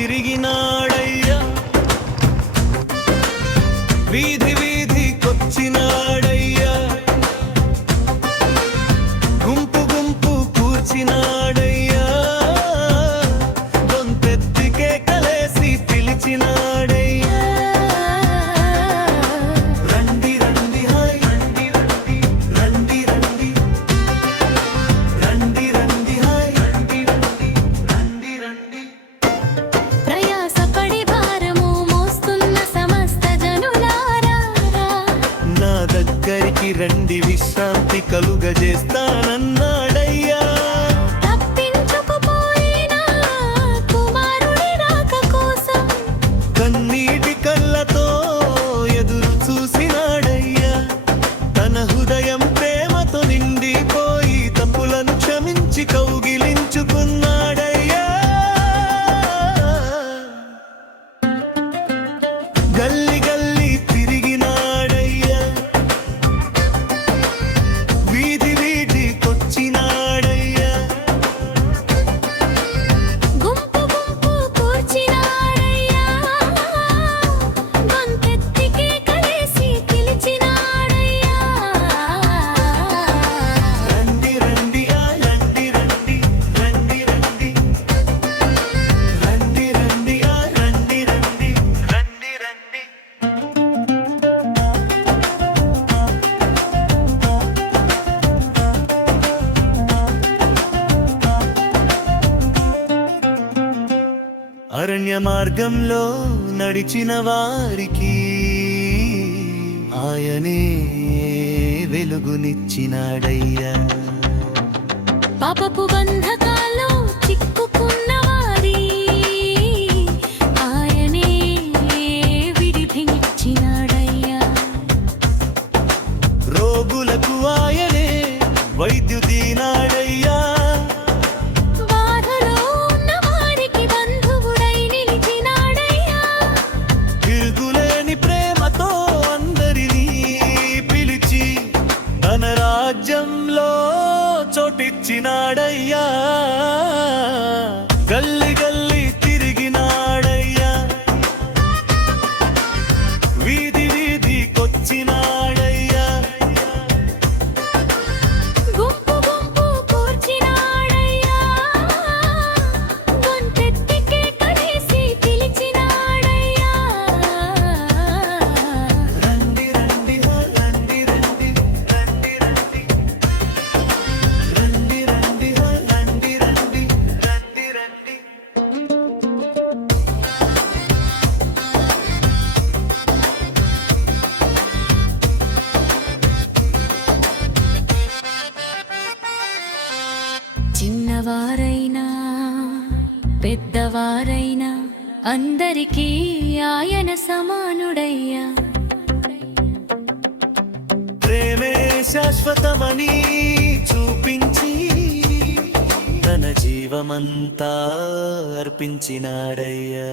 తిరిగినాడయ్యా, వీధి వీధికొచ్చినాడయ్యా, గుంపు గుంపు కూర్చినాడయ్యా, గొంతెత్తికే కలేసి పిలిచినాడయ్యా. రండి రండి హాయ్ రండి రండి రండి రండి రండి రండి హాయ్ రండి రండి రండి రండి. ప్రయాసపడి భారము మోస్తున్న సమస్త జనులారా, నా దగ్గరికి రండి విశ్రాంతి కలుగజేస్తానన్నాడయ్యా. తప్పించుకుపోయిన కుమారుడి రాక కోసం కన్నీటి కళ్ళతో ఎదురు చూసినాడయ్యా. తన హృదయం ప్రేమతో నిండిపోయి తప్పులను క్షమించి కౌగిలించుకున్నాడయ్యా. గల్లి గల్లి తిరిగినాడయ్యా, వీధి వీధికొచ్చినాడయ్యా, గుంపు గుంపు కూర్చినాడయ్యా, గొంతెత్తికే కలేసి పిలిచినాడయ్యా. రండి రండి ఆ రండి రండి రండి రండి రండి రండి ఆ రండి రండి రండి రండి. అరణ్య మార్గంలో నడిచిన వారికి ఆయనే వెలుగునిచ్చినాడయ్యా. పాపపు బంధకాల్లో చిక్కుకున్న వారి ఆయనే విడిపించినాడయ్యా. రోగులకు ఆయనే వైద్యుడినాడయ్యా. బాధలో ఉన్న వారికి బంధువుడై నిలిచినాడయ్యా. తిరుగులేని ప్రేమతో అందరినీ పిలిచి తన రాజ్యంలో చోటిచ్చినాడయ్యా. గల్లి గల్లి తిరిగినాడయ్యా, వీధి వీధికొచ్చినాడయ్యా, గుంపు గుంపు కూర్చినాడయ్యా, గొంతెత్తికే కలేసి పిలిచినాడయ్యా. రండి రండి హో రండి రండి రండి రండి రండి రండి హో రండి రండి రండి రండి. చిన్నవారైనా పెద్దవారైనా అందరికీ ఆయన సమానుడయ్యా. ప్రేమే శాశ్వతమని చూపించి తన జీవమంతా అర్పించినాడయ్యా.